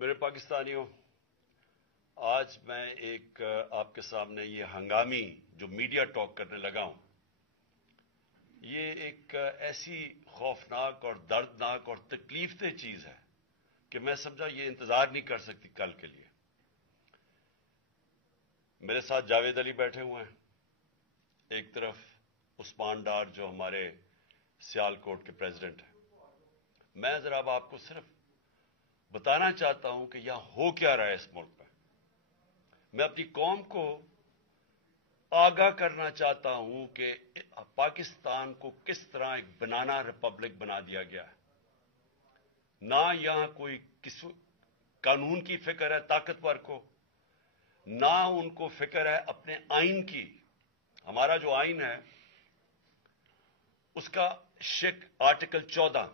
میرے پاکستانیوں، آج میں ایک آپ کے سامنے یہ ہنگامی جو میڈیا ٹاک کرنے لگا ہوں، یہ ایک ایسی خوفناک اور دردناک اور تکلیف دہ چیز ہے کہ میں سمجھا یہ انتظار نہیں کر سکتی کل کے لیے۔ میرے ساتھ جاوید علی بیٹھے ہوئے ہیں، ایک طرف عثمان ڈار جو ہمارے سیال کوٹ کے پریزیڈنٹ ہیں۔ میں ذرا اب آپ کو صرف بتانا چاہتا ہوں کہ یہاں ہو کیا رہا ہے اس ملک میں۔ میں اپنی قوم کو آگاہ کرنا چاہتا ہوں کہ پاکستان کو کس طرح ایک بنانا ریپبلک بنا دیا گیا ہے۔ نہ یہاں کوئی قانون کی فکر ہے طاقتور کو، نہ ان کو فکر ہے اپنے آئین کی۔ ہمارا جو آئین ہے اس کا آرٹیکل 14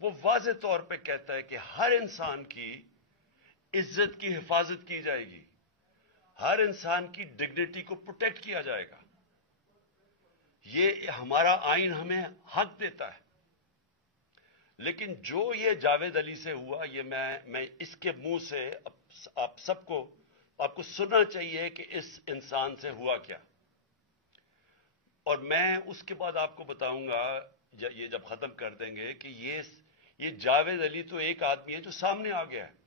وہ واضح طور پہ کہتا ہے کہ ہر انسان کی عزت کی حفاظت کی جائے گی، ہر انسان کی ڈگنیٹی کو پروٹیکٹ کیا جائے گا۔ یہ ہمارا آئین ہمیں حق دیتا ہے۔ لیکن جو یہ جاوید علی سے ہوا، یہ میں اس کے منہ سے آپ کو سننا چاہیے کہ اس انسان سے ہوا کیا، اور میں اس کے بعد آپ کو بتاؤں گا یہ جب ختم کر دیں گے کہ یہ جاوید علی تو ایک آدمی ہے جو سامنے آ گیا ہے۔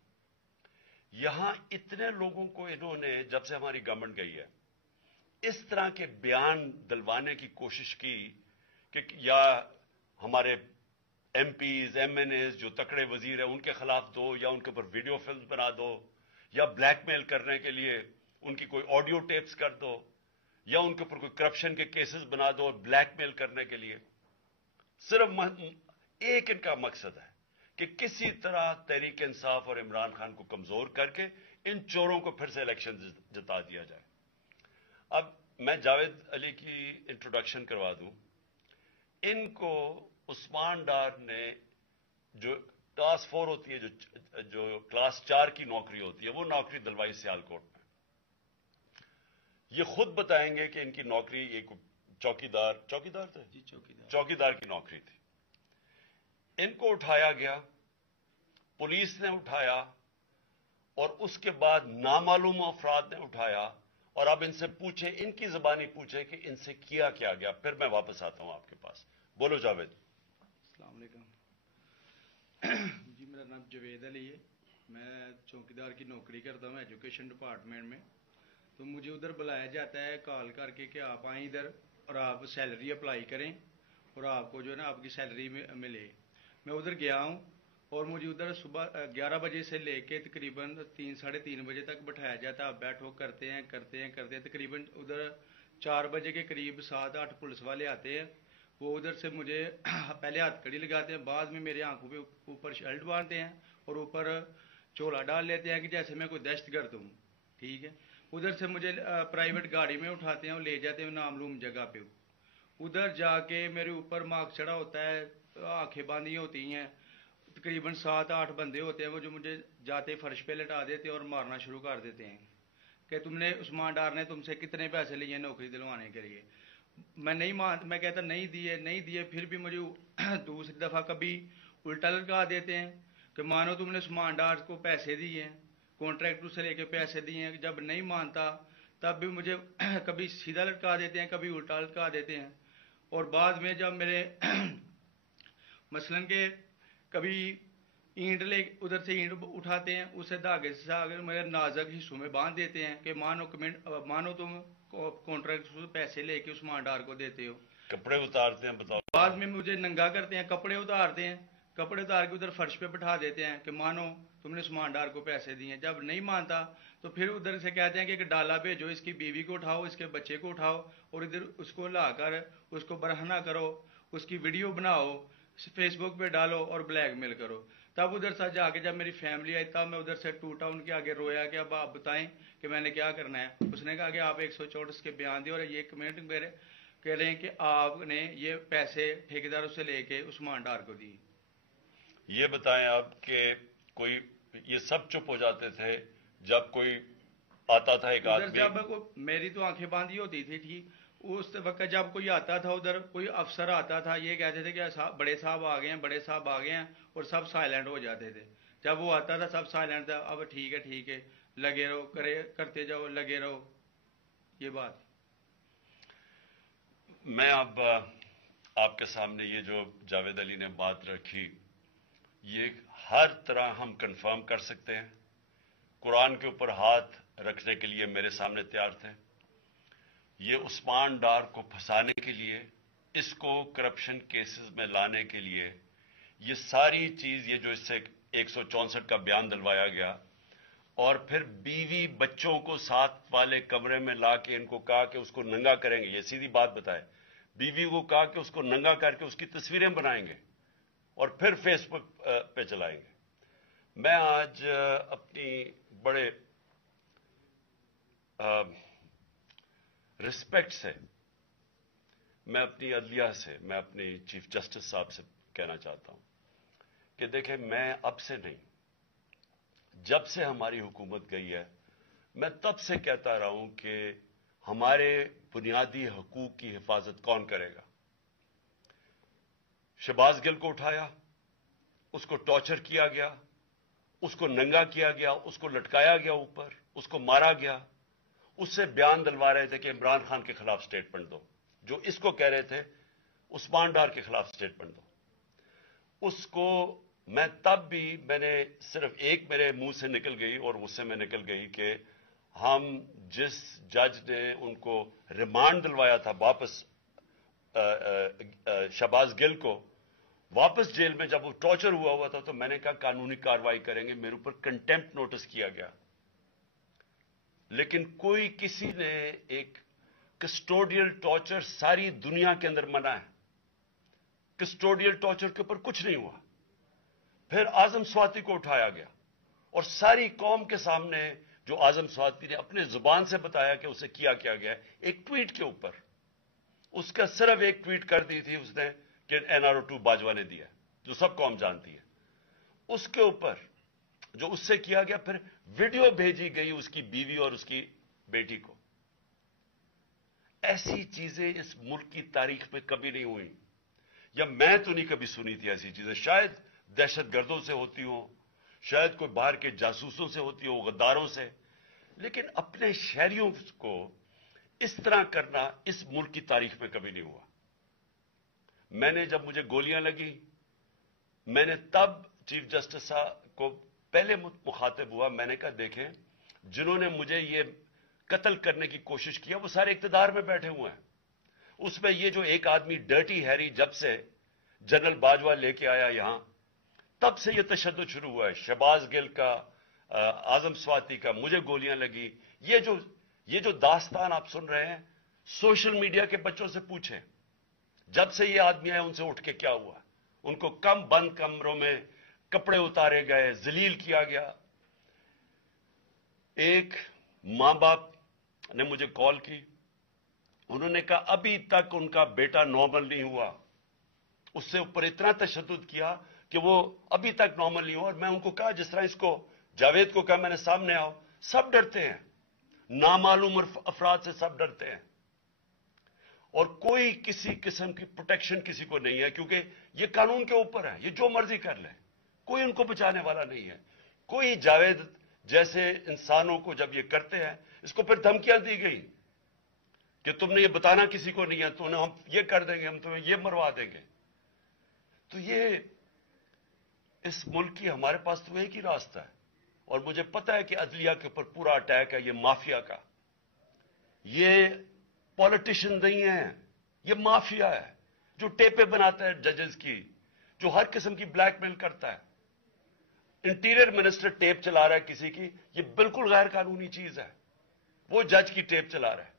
یہاں اتنے لوگوں کو انہوں نے، جب سے ہماری گورنمنٹ گئی ہے، اس طرح کے بیان دلوانے کی کوشش کی کہ یا ہمارے MPs MNAs جو تکڑے وزیر ہیں ان کے خلاف دو، یا ان کے اوپر ویڈیو فلم بنا دو، یا بلیک میل کرنے کے لیے ان کی کوئی آڈیو ٹیپس کر دو، یا ان کے اوپر کوئی کرپشن کے کیسز بنا دو بلیک میل کرنے کے لیے۔ صرف ایک ان کا مقصد ہے کہ کسی طرح تحریک انصاف اور عمران خان کو کمزور کر کے ان چوروں کو پھر سے الیکشن جتا دیا جائے۔ اب میں جاوید علی کی انٹروڈکشن کروا دوں۔ ان کو عثمان ڈار نے، جو کلاس 4 ہوتی ہے، جو کلاس 4 کی نوکری ہوتی ہے، وہ نوکری دلوائی سیال کوٹ میں۔ یہ خود بتائیں گے کہ ان کی نوکری ایک چوکیدار تھے، چوکیدار کی نوکری تھی۔ ان کو اٹھایا گیا، پولیس نے اٹھایا، اور اس کے بعد نامعلوم افراد نے اٹھایا، اور اب ان سے پوچھے، ان کی زبانی پوچھے کہ ان سے کیا گیا۔ پھر میں واپس آتا ہوں آپ کے پاس۔ بولو جاوید۔ السلام علیکم جی، میرا نام جاوید علی ہے، میں چوکیدار کی نوکری کرتا ہوں ایجوکیشن ڈپارٹمنٹ میں۔ تو مجھے ادھر بلایا جاتا ہے کال کر کے کہ آپ آئیں ادھر اور آپ سیلری اپلائی کریں اور آپ کو جو ہے نا آپ کی سیلری ملے۔ میں ادھر گیا ہوں اور مجھے ادھر صبح 11 بجے سے لے کے تقریباً 3-3:30 بجے تک بٹھایا جاتا ہے۔ آپ بیٹھو، کرتے ہیں تقریباً ادھر 4 بجے کے قریب 7-8 پولیس والے آتے ہیں۔ وہ ادھر سے مجھے پہلے ہاتھ کڑی لگاتے ہیں، بعد میں میرے آنکھوں پہ اوپر شرٹ باندھتے ہیں اور اوپر چولا ڈال لیتے ہیں کہ جیسے میں کوئی دہشت گرد ہوں، ٹھیک ہے۔ ادھر سے مجھے پرائیویٹ گاڑی میں اٹھاتے ہیں اور لے جاتے ہیں نامعلوم جگہ پہ۔ ادھر جا کے میرے اوپر مارک چڑھا ہوتا ہے، آنکھیں باندھی ہوتی ہیں، تقریباً 7-8 بندے ہوتے ہیں وہ جو مجھے جاتے فرش پہ لٹا دیتے ہیں اور مارنا شروع کر دیتے ہیں کہ تم نے، عثمان ڈار نے تم سے کتنے پیسے لیے نوکری دلوانے کے لیے۔ میں کہتا نہیں دیے، پھر بھی مجھے دوسری دفعہ کبھی الٹا لٹکا دیتے ہیں کہ مانو تم نے عثمان ڈار کو پیسے دیے ہیں، کانٹریکٹر سے لے کے پیسے دیے ہیں۔ جب نہیں مانتا تب بھی مجھے کبھی سیدھا لٹکا دیتے ہیں، کبھی الٹا لٹکا دیتے ہیں۔ اور بعد میں جب میرے مثلاً کہ کبھی اینٹ ادھر سے اینٹ اٹھاتے ہیں، اسے دھاگے سے میرے نازک حصوں میں باندھ دیتے ہیں کہ مانو تم کانٹریکٹ سے پیسے لے کے عثمان ڈار کو دیتے ہو۔ کپڑے اتارتے ہیں، بتاؤ۔ بعد میں مجھے ننگا کرتے ہیں، کپڑے اتارتے ہیں، کپڑے اتار کے ادھر فرش پہ بٹھا دیتے ہیں کہ مانو تم نے عثمان ڈار کو پیسے دیے ہیں۔ جب نہیں مانتا تو پھر ادھر سے کہتے ہیں کہ ایک ڈالا بھیجو، اس کی بیوی کو اٹھاؤ، اس کے بچے کو اٹھاؤ اور ادھر اس کو لا کر اس کو برہنہ کرو، اس کی ویڈیو بناؤ، فیس بک پہ ڈالو اور بلیک میل کرو۔ تب ادھر سے جا کے جب میری فیملی آئی تب میں ادھر سے ٹوٹا، ان کے آگے رویا کہ اب آپ بتائیں کہ میں نے کیا کرنا ہے۔ اس نے کہا کہ آپ 164 کے بیان دیں اور یہ کمنٹ میرے کہہ رہے ہیں کہ آپ نے یہ پیسے ٹھیکیداروں سے لے کے عثمان ڈار کو دی۔ یہ بتائیں آپ کہ کوئی یہ سب چپ ہو جاتے تھے جب کوئی آتا تھا ایک آدمی؟ جب میری تو آنکھیں باندھی ہوتی تھی، ٹھیک، اس وقت جب کوئی آتا تھا ادھر، کوئی افسر آتا تھا، یہ کہتے تھے کہ بڑے صاحب آ گئے ہیں، بڑے صاحب آ گئے ہیں، اور سب سائلنٹ ہو جاتے تھے۔ جب وہ آتا تھا سب سائلنٹ تھا، اب ٹھیک ہے لگے رہو، کرتے جاؤ، لگے رہو. یہ بات میں اب آپ کے سامنے یہ جو جاوید علی نے بات رکھی، یہ ہر طرح ہم کنفرم کر سکتے ہیں. قرآن کے اوپر ہاتھ رکھنے کے لیے میرے سامنے تیار تھے. یہ عثمان ڈار کو پھنسانے کے لیے، اس کو کرپشن کیسز میں لانے کے لیے، یہ ساری چیز، یہ جو اس سے 164 کا بیان دلوایا گیا، اور پھر بیوی بچوں کو ساتھ والے کمرے میں لا کے ان کو کہا کہ اس کو ننگا کریں گے. یہ سیدھی بات بتائے، بیوی کو کہا کہ اس کو ننگا کر کے اس کی تصویریں بنائیں گے اور پھر فیس بک پہ چلائیں گے. میں آج اپنی بڑے رسپیکٹ سے، میں اپنی عدلیہ سے، میں اپنی چیف جسٹس صاحب سے کہنا چاہتا ہوں کہ دیکھیں، میں اب سے نہیں، جب سے ہماری حکومت گئی ہے، میں تب سے کہتا رہا ہوں کہ ہمارے بنیادی حقوق کی حفاظت کون کرے گا. شہباز گل کو اٹھایا، اس کو ٹارچر کیا گیا، اس کو ننگا کیا گیا، اس کو لٹکایا گیا اوپر، اس کو مارا گیا. اس سے بیان دلوا رہے تھے کہ عمران خان کے خلاف سٹیٹمنٹ دو، جو اس کو کہہ رہے تھے عثمان ڈار کے خلاف سٹیٹمنٹ دو. اس کو میں تب بھی، میں نے صرف ایک میرے منہ سے نکل گئی اور اس سے میں نکل گئی کہ ہم جس جج نے ان کو ریمانڈ دلوایا تھا واپس، شہباز گل کو واپس جیل میں، جب وہ ٹارچر ہوا تھا، تو میں نے کہا قانونی کارروائی کریں گے. میرے اوپر کنٹیمپٹ نوٹس کیا گیا، لیکن کوئی کسی نے ایک کسٹوڈیل ٹارچر ساری دنیا کے اندر منع ہے، کسٹوڈیل ٹارچر کے اوپر کچھ نہیں ہوا. پھر اعظم سواتی کو اٹھایا گیا اور ساری قوم کے سامنے جو اعظم سواتی نے اپنے زبان سے بتایا کہ اسے کیا گیا، ایک ٹویٹ کے اوپر، اس کا صرف ایک ٹویٹ کر دی تھی اس نے کہ NRO2 باجوہ نے دیا، جو سب قوم جانتی ہے. اس کے اوپر جو اس سے کیا گیا، پھر ویڈیو بھیجی گئی اس کی بیوی اور اس کی بیٹی کو. ایسی چیزیں اس ملک کی تاریخ میں کبھی نہیں ہوئی، یا میں تو نہیں کبھی سنی تھی ایسی چیزیں. شاید دہشت گردوں سے ہوتی ہوں، شاید کوئی باہر کے جاسوسوں سے ہوتی ہو، غداروں سے، لیکن اپنے شہریوں کو اس طرح کرنا اس ملک کی تاریخ میں کبھی نہیں ہوا. میں نے جب مجھے گولیاں لگی، میں نے تب چیف جسٹس صاحب کو پہلے مخاطب ہوا. میں نے کہا دیکھیں، جنہوں نے مجھے یہ قتل کرنے کی کوشش کیا وہ سارے اقتدار میں بیٹھے ہوئے ہیں. اس میں یہ جو ایک آدمی ڈرٹی ہیری جب سے جنرل باجوہ لے کے آیا یہاں، تب سے یہ تشدد شروع ہوا ہے. شہباز گل کا، اعظم سواتی کا، مجھے گولیاں لگی. یہ جو داستان آپ سن رہے ہیں، سوشل میڈیا کے بچوں سے پوچھیں، جب سے یہ آدمی آئے ان سے اٹھ کے کیا ہوا. ان کو بند کمروں میں کپڑے اتارے گئے، ذلیل کیا گیا. ایک ماں باپ نے مجھے کال کی، انہوں نے کہا ابھی تک ان کا بیٹا نارمل نہیں ہوا. اس سے اوپر اتنا تشدد کیا کہ وہ ابھی تک نارمل نہیں ہوا. اور میں ان کو کہا، جس طرح اس کو جاوید کو کہا میں نے سامنے آؤ، سب ڈرتے ہیں، نامعلوم افراد سے سب ڈرتے ہیں، اور کوئی کسی قسم کی پروٹیکشن کسی کو نہیں ہے، کیونکہ یہ قانون کے اوپر ہے، یہ جو مرضی کر لے، کوئی ان کو بچانے والا نہیں ہے. کوئی جاوید جیسے انسانوں کو جب یہ کرتے ہیں، اس کو پھر دھمکیاں دی گئی کہ تم نے یہ بتانا کسی کو نہیں ہے، تو ہم یہ کر دیں گے، ہم تمہیں یہ مروا دیں گے. تو یہ اس ملک کی، ہمارے پاس تو ایک ہی راستہ ہے، اور مجھے پتا ہے کہ عدلیہ کے اوپر پورا اٹیک ہے یہ مافیا کا. یہ پولیٹیشین نہیں ہے، یہ مافیا ہے جو ٹیپیں بناتا ہے ججز کی، جو ہر قسم کی بلیک میل کرتا ہے. انٹیریئر منسٹر ٹیپ چلا رہا ہے کسی کی، یہ بالکل غیر قانونی چیز ہے. وہ جج کی ٹیپ چلا رہا ہے،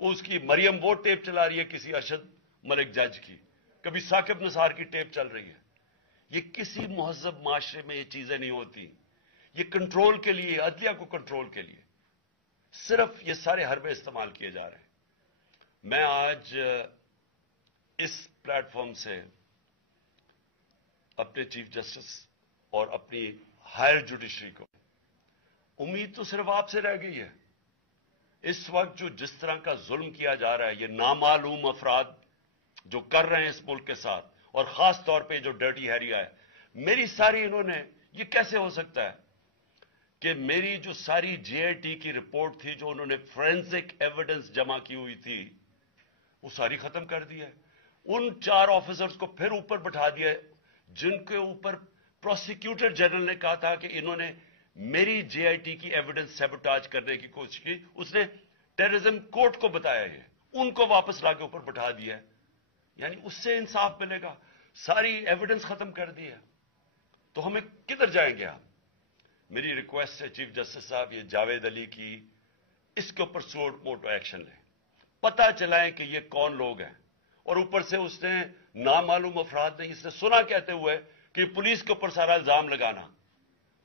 وہ اس کی مریم وہ ٹیپ چلا رہی ہے کسی ارشد ملک جج کی، کبھی ثاقب نثار کی ٹیپ چل رہی ہے. یہ کسی مہذب معاشرے میں یہ چیزیں نہیں ہوتی. یہ کنٹرول کے لیے، عدلیہ کو کنٹرول کے لیے صرف یہ سارے حربے استعمال کیے جا رہے ہیں. میں آج اس پلیٹ فارم سے اپنے چیف جسٹس اور اپنی ہائر جوڈیشری کو، امید تو صرف آپ سے رہ گئی ہے. اس وقت جو جس طرح کا ظلم کیا جا رہا ہے، یہ نامعلوم افراد جو کر رہے ہیں اس ملک کے ساتھ، اور خاص طور پہ جو ڈرٹی ہیری ہے، میری ساری انہوں نے یہ کیسے ہو سکتا ہے کہ میری جو ساری JIT کی رپورٹ تھی جو انہوں نے فورینسک ایویڈنس جمع کی ہوئی تھی وہ ساری ختم کر دی ہے. ان 4 آفیسرز کو پھر اوپر بٹھا دیا ہے جن کے اوپر پروسیکیوٹر جنرل نے کہا تھا کہ انہوں نے میری JIT کی ایویڈنس سیبوٹاج کرنے کی کوشش کی. اس نے ٹیررزم کورٹ کو بتایا ہے, ان کو واپس لا کے اوپر بٹھا دیا ہے. یعنی اس سے انصاف ملے گا. ساری ایویڈنس ختم کر دی ہے تو ہمیں کدھر جائیں گے ہم؟ میری ریکویسٹ ہے چیف جسٹس صاحب, یہ جاوید علی کی اس کے اوپر موٹو ایکشن لیں, پتہ چلائیں کہ یہ کون لوگ ہیں. اور اوپر سے اس نے نامعلوم افراد نے اس نے سنا کہتے ہوئے کہ پولیس کے اوپر سارا الزام لگانا,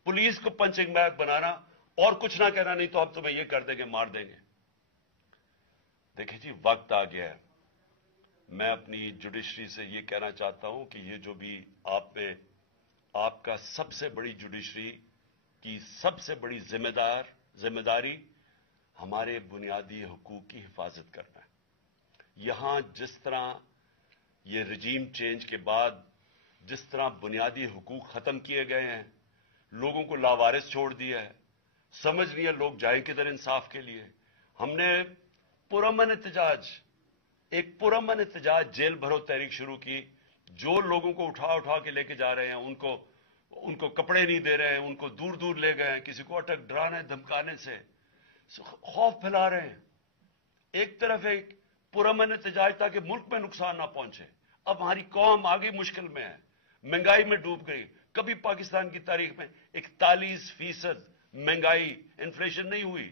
پولیس کو پنچنگ بیگ بنانا اور کچھ نہ کہنا, نہیں تو ہم تمہیں یہ کر دیں گے, مار دیں گے. دیکھیں جی, وقت آ گیا ہے. میں اپنی جوڈیشری سے یہ کہنا چاہتا ہوں کہ یہ جو بھی آپ کا سب سے بڑی جوڈیشری کی سب سے بڑی ذمہ داری ہمارے بنیادی حقوق کی حفاظت کرنا ہے. یہاں جس طرح یہ رجیم چینج کے بعد جس طرح بنیادی حقوق ختم کیے گئے ہیں, لوگوں کو لاوارث چھوڑ دیا ہے, سمجھ نہیں ہے لوگ جائیں کدھر انصاف کے لیے. ہم نے ایک پرامن احتجاج جیل بھرو تحریک شروع کی. جو لوگوں کو اٹھا کے لے کے جا رہے ہیں ان کو کپڑے نہیں دے رہے ہیں, ان کو دور دور لے گئے ہیں, کسی کو اٹک ڈرانے دھمکانے سے خوف پھیلا رہے ہیں. ایک طرف ایک پرامن احتجاج تاکہ ملک میں نقصان نہ پہنچے. اب ہماری قوم آگے مشکل میں ہے, مہنگائی میں ڈوب گئی. کبھی پاکستان کی تاریخ میں 41% مہنگائی انفلیشن نہیں ہوئی.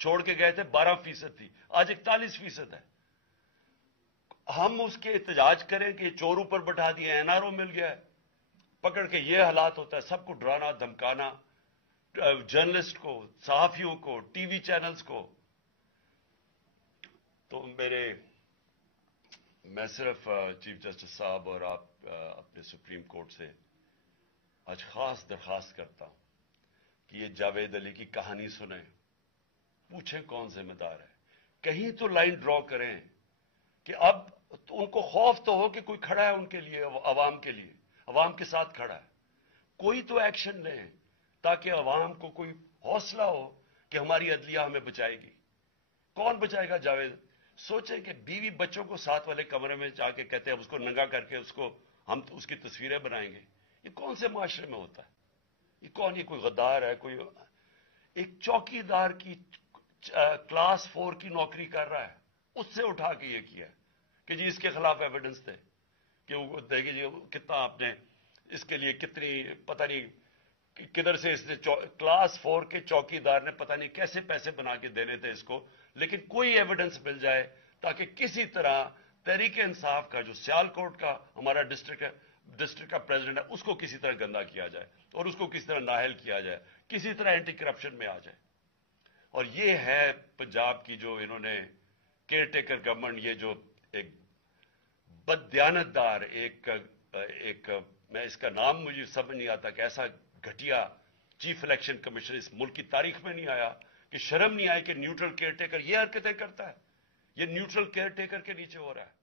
چھوڑ کے گئے تھے 12% تھی, آج 41% ہے. ہم اس کے احتجاج کریں کہ چور اوپر بٹھا دیے, NRO مل گیا ہے, پکڑ کے یہ حالات ہوتا ہے. سب کو ڈرانا دھمکانا, جرنلسٹ کو, صحافیوں کو, ٹی وی چینلز کو. تو میں صرف چیف جسٹس صاحب اور آپ اپنے سپریم کورٹ سے آج خاص درخواست کرتا ہوں کہ یہ جاوید علی کی کہانی سنیں, پوچھیں کون ذمہ دار ہے. کہیں تو لائن ڈرا کریں کہ اب ان کو خوف تو ہو کہ کوئی کھڑا ہے ان کے لیے, عوام کے لیے, عوام کے ساتھ کھڑا ہے. کوئی تو ایکشن لیں تاکہ عوام کو کوئی حوصلہ ہو کہ ہماری عدلیہ ہمیں بچائے گی. کون بچائے گا جاوید؟ سوچیں کہ بیوی بچوں کو ساتھ والے کمرے میں جا کے کہتے ہیں اس کو ننگا کر کے ہم اس کی تصویریں بنائیں گے. یہ کون سے معاشرے میں ہوتا ہے؟ یہ کوئی غدار ہے؟ کوئی ایک چوکی دار کی کلاس 4 کی نوکری کر رہا ہے, اس سے اٹھا کے یہ کیا کہ جی اس کے خلاف ایویڈنس تھے کہ وہ دیکھیں جی کتنا آپ نے اس کے لیے کتنی پتہ نہیں کدھر سے اس نے کلاس 4 کے چوکی دار نے پتہ نہیں کیسے پیسے بنا کے دینے تھے اس کو, لیکن کوئی ایویڈنس مل جائے تاکہ کسی طرح تحریک انصاف کا جو سیالکوٹ کا ہمارا ڈسٹرکٹ کا پریزیڈنٹ ہے اس کو کسی طرح گندا کیا جائے اور اس کو کسی طرح نااہل کیا جائے, کسی طرح اینٹی کرپشن میں آ جائے. اور یہ ہے پنجاب کی جو انہوں نے کیئر ٹیکر گورنمنٹ, یہ جو ایک بددیانت دار ایک میں اس کا نام مجھے سمجھ نہیں آتا کہ ایسا گھٹیا چیف الیکشن کمیشن اس ملک کی تاریخ میں نہیں آیا کہ شرم نہیں آئی کہ نیوٹرل کیئر ٹیکر یہ حرکتیں کرتا ہے. یہ نیوٹرل کیئر ٹیکر کے نیچے ہو رہا ہے.